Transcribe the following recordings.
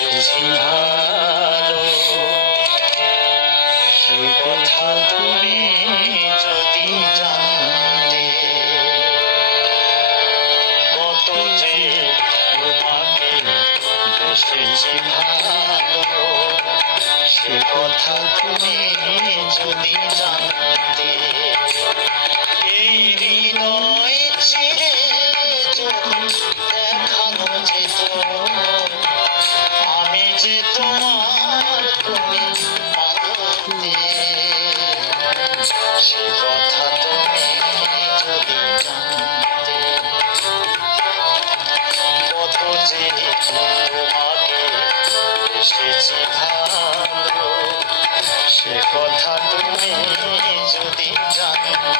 বেশি ভালো সে কথা তুমি যদি জানতে, কত যে তোমাকে বেশি ভালো সে কথা তুমি যদি জানতে, এই হৃদয় চিরে দেখানো যেত আমি যে তোমার, তুমি মানতে, সে কথা তুমি যদি জানতে, কত যে তোমাকে বেশি ভালো সে কথা তুমি যদি জানতে।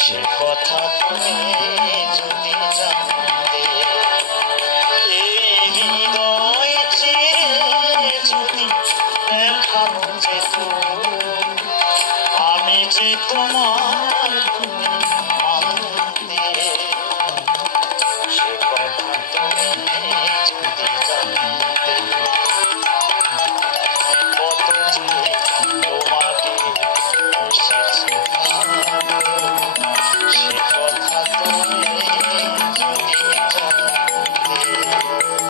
সে কথা তুমি যদি জানতে, এই হৃদয় চিরে যদি দেখানো যেত আমি যে তোমার